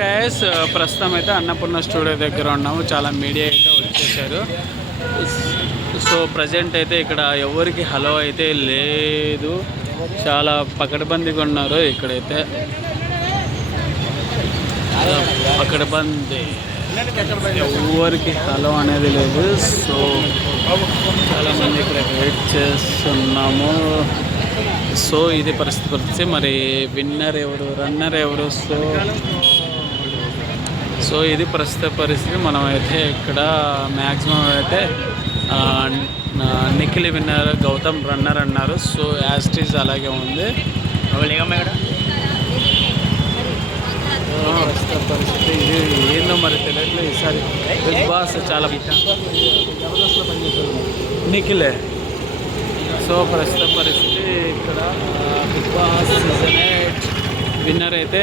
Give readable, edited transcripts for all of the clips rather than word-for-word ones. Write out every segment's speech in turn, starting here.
Guys ప్రస్తుతం అయితే Annapurna studio దగ్గర ఉన్నాము. చాలా మీడియా అయితే వచ్చేసారు. సో ప్రజెంట్ అయితే ఇక్కడ ఎవరికి హలో అయితే లేదు, చాలా పకడ్బందీగా ఉన్నారు. ఇక్కడైతే పకడ్బందీ, ఎవరికి హలో అనేది లేదు. సో చాలామంది ఇక్కడ వెయిట్ చేస్తున్నాము. సో ఇది పరిస్థితి. మరి విన్నర్ ఎవరు, రన్నర్ ఎవరు? సో ఇది ప్రస్తుత పరిస్థితి. మనమైతే ఇక్కడ మ్యాక్సిమం అయితే నిఖిల్ విన్నర్, గౌతమ్ రన్నర్ అన్నారు. సో యాస్టీజ్ అలాగే ఉంది ప్రస్తుత పరిస్థితి. ఇది ఏందో మరి తెలియట్లేదు. ఈసారి బిగ్ బాస్ చాలా నిఖిలే. సో ప్రస్తుత పరిస్థితి ఇక్కడ బిగ్ బాస్ సీజన్ 8 విన్నర్ అయితే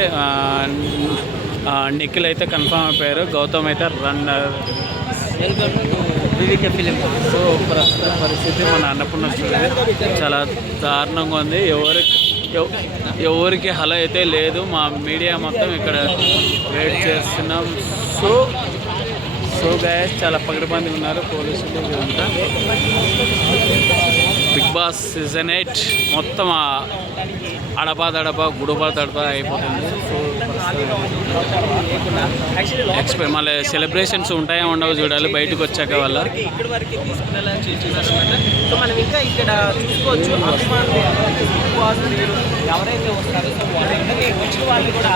నిఖిల్ అయితే కన్ఫామ్ అయిపోయారు. గౌతమ్ అయితే రన్నర్. సో ప్రస్తుత పరిస్థితి మన అన్నపూర్ణ స్టూడియో చాలా దారుణంగా ఉంది. ఎవరికి హలో అయితే లేదు. మా మీడియా మొత్తం ఇక్కడ వెయిట్ చేస్తున్నాం. సో గైస్ చాలా పగడబంది ఉన్నారు పోలీసులు. ఇదంతా బిగ్ బాస్ సీజన్ 8 మొత్తం అడపా గుడపా తడపా అయిపోతుంది. సో ఎక్స్పెక్ట్ మళ్ళీ సెలబ్రేషన్స్ ఉంటాయో ఉండవు చూడాలి బయటకు వచ్చాక వల్ల. సో మనం ఇంకా ఇక్కడ చూసుకోవచ్చు ఎవరైతే వస్తారో సో వచ్చిన వాళ్ళు కూడా